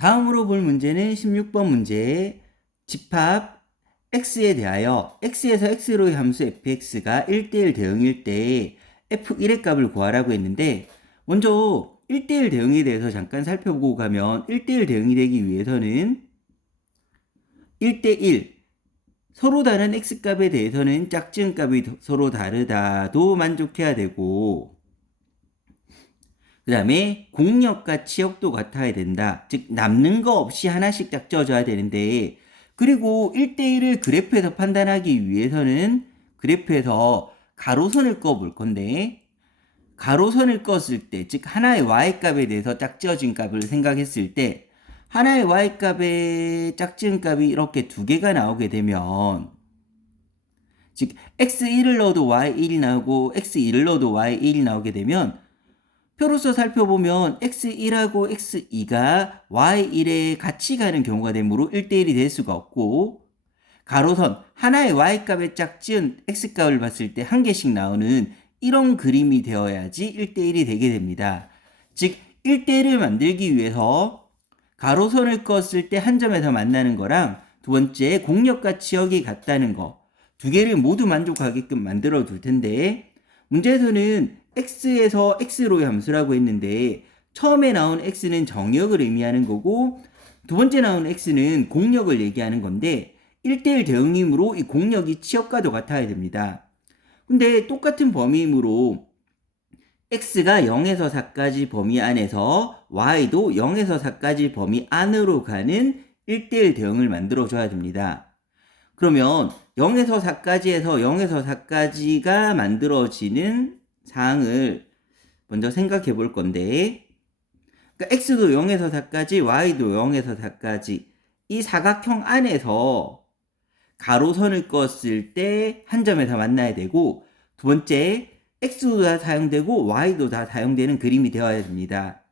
다음으로 볼 문제는 16번 문제. 집합 x에 대하여 x에서 x로의 함수 fx가 1대1 대응일 때 f1의 값을 구하라고 했는데, 먼저 1대1 대응에 대해서 잠깐 살펴보고 가면 1대1 대응이 되기 위해서는 1대1 서로 다른 x값에 대해서는 짝지은 값이 서로 다르다도 만족해야 되고, 그 다음에 공역과 치역도 같아야 된다. 즉 남는 거 없이 하나씩 딱 쪄줘야 되는데, 그리고 1대1을 그래프에서 판단하기 위해서는 그래프에서 가로선을 꺼볼 건데, 가로선을 껐을 때, 즉 하나의 y값에 대해서 짝지어진 값을 생각했을 때, 하나의 y값의 짝지은 값이 이렇게 두 개가 나오게 되면, 즉 x1을 넣어도 y1이 나오고 x2를 넣어도 y1이 나오게 되면, 표로서 살펴보면 x1하고 x2가 y1에 같이 가는 경우가 되므로 1대1이 될 수가 없고, 가로선 하나의 y값의 짝지은 x값을 봤을 때 한 개씩 나오는 이런 그림이 되어야지 1대1이 되게 됩니다. 즉 1대1을 만들기 위해서 가로선을 껐을 때 한 점에서 만나는 거랑, 두 번째 공역과 치역이 같다는 거, 두 개를 모두 만족하게끔 만들어 둘 텐데, 문제에서는 x에서 x로의 함수라고 했는데 처음에 나온 x는 정역을 의미하는 거고, 두 번째 나온 x는 공역을 얘기하는 건데 1대1 대응이므로 이 공역이 치역과도 같아야 됩니다. 근데 똑같은 범위이므로 x가 0에서 4까지 범위 안에서 y도 0에서 4까지 범위 안으로 가는 1대1 대응을 만들어 줘야 됩니다. 그러면 0에서 4까지에서 0에서 4까지가 만들어지는 사항을 먼저 생각해 볼 건데, 그러니까 x도 0에서 4까지, y도 0에서 4까지 이 사각형 안에서 가로선을 껐을 때 한 점에서 만나야 되고, 두 번째 x도 다 사용되고 y도 다 사용되는 그림이 되어야 됩니다.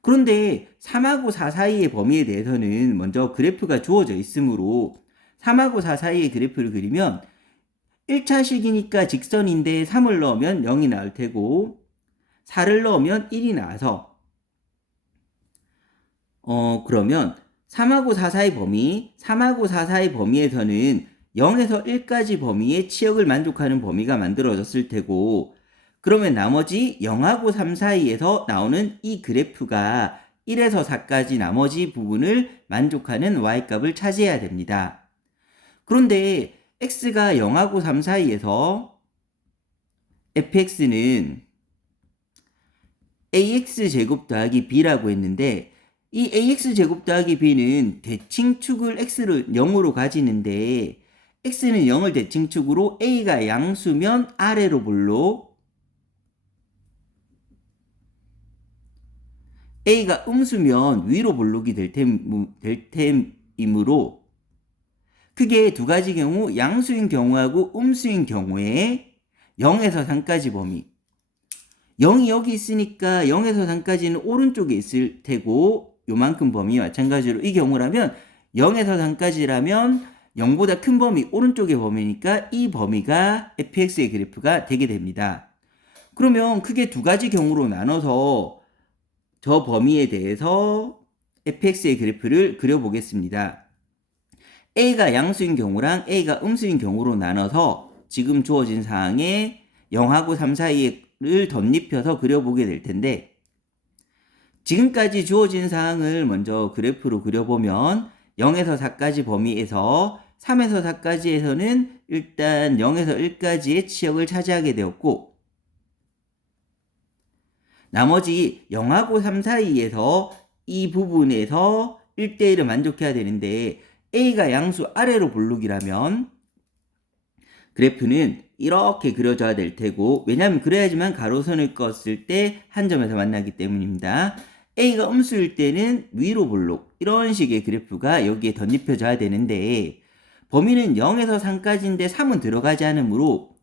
그런데 3하고 4 사이의 범위에 대해서는 먼저 그래프가 주어져 있으므로 3하고 4 사이의 그래프를 그리면 1차식이니까 직선인데 3을 넣으면 0이 나올 테고 4를 넣으면 1이 나와서 그러면 3하고 4 사이 범위, 3하고 4 사이 범위에서는 0에서 1까지 범위의 치역을 만족하는 범위가 만들어졌을 테고, 그러면 나머지 0하고 3 사이에서 나오는 이 그래프가 1에서 4까지 나머지 부분을 만족하는 y값을 차지해야 됩니다. 그런데 x가 0하고 3 사이에서 fx는 ax제곱 더하기 b라고 했는데, 이 ax제곱 더하기 b는 대칭축을 x를 0으로 가지는데, x는 0을 대칭축으로 a가 양수면 아래로 볼록, a가 음수면 위로 볼록이 될 템이므로, 크게 두 가지 경우, 양수인 경우하고 음수인 경우에 0에서 3까지 범위, 0이 여기 있으니까 0에서 3까지는 오른쪽에 있을 테고, 요만큼 범위 마찬가지로 이 경우라면 0에서 3까지라면 0보다 큰 범위, 오른쪽의 범위니까 이 범위가 fx의 그래프가 되게 됩니다. 그러면 크게 두 가지 경우로 나눠서 저 범위에 대해서 fx의 그래프를 그려보겠습니다. a가 양수인 경우랑 a가 음수인 경우로 나눠서 지금 주어진 사항에 0하고 3 사이를 덧입혀서 그려보게 될 텐데, 지금까지 주어진 사항을 먼저 그래프로 그려보면 0에서 4까지 범위에서 3에서 4까지에서는 일단 0에서 1까지의 치역을 차지하게 되었고, 나머지 0하고 3 사이에서 이 부분에서 1대1을 만족해야 되는데, a가 양수 아래로 볼록이라면 그래프는 이렇게 그려져야 될 테고, 왜냐하면 그래야지만 가로선을 껐을 때 한 점에서 만나기 때문입니다. a가 음수일 때는 위로 볼록, 이런 식의 그래프가 여기에 덧입혀져야 되는데, 범위는 0에서 3까지인데 3은 들어가지 않으므로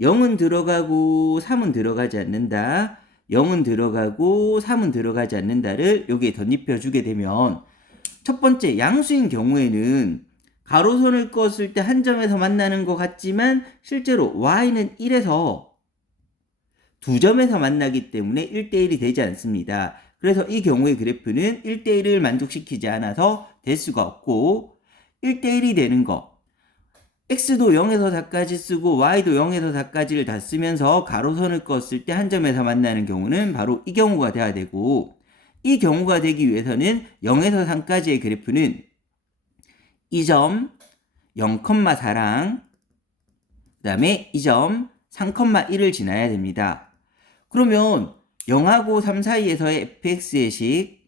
0은 들어가고 3은 들어가지 않는다, 0은 들어가고 3은 들어가지 않는다를 여기에 덧입혀 주게 되면, 첫 번째 양수인 경우에는 가로선을 껐을 때 한 점에서 만나는 것 같지만 실제로 y는 1에서 두 점에서 만나기 때문에 1대1이 되지 않습니다. 그래서 이 경우의 그래프는 1대1을 만족시키지 않아서 될 수가 없고 1대1이 되는 거 x도 0에서 4까지 쓰고 y도 0에서 4까지를 다 쓰면서 가로선을 그었을 때 한 점에서 만나는 경우는 바로 이 경우가 돼야 되고 이 경우가 되기 위해서는 0에서 3까지의 그래프는 이 점 0,4랑 그 다음에 이 점 3,1을 지나야 됩니다. 그러면 0하고 3 사이에서의 fx의 식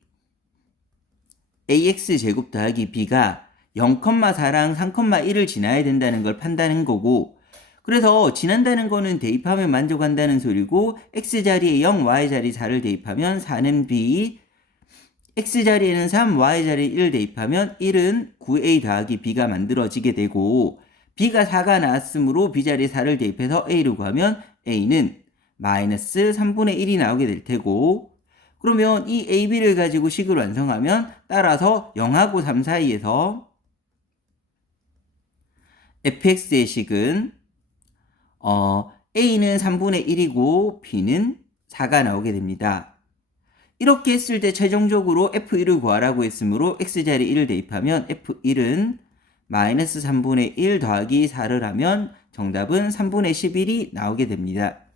ax제곱 더하기 b가 0,4랑 3,1을 지나야 된다는 걸 판단한 거고 그래서 지난다는 거는 대입하면 만족한다는 소리고 x자리에 0, y자리 4를 대입하면 4는 b x자리에는 3, y자리에 1을 대입하면 1은 9a 더하기 b가 만들어지게 되고 b가 4가 나왔으므로 b자리에 4를 대입해서 a를 구하면 a는 마이너스 3분의 1이 나오게 될 테고 그러면 이 ab를 가지고 식을 완성하면 따라서 0하고 3 사이에서 fx의 식은 a는 3분의 1이고 b는 4가 나오게 됩니다. 이렇게 했을 때 최종적으로 f1을 구하라고 했으므로 x자리 1을 대입하면 f1은 마이너스 3분의 1 더하기 4를 하면 정답은 3분의 11이 나오게 됩니다.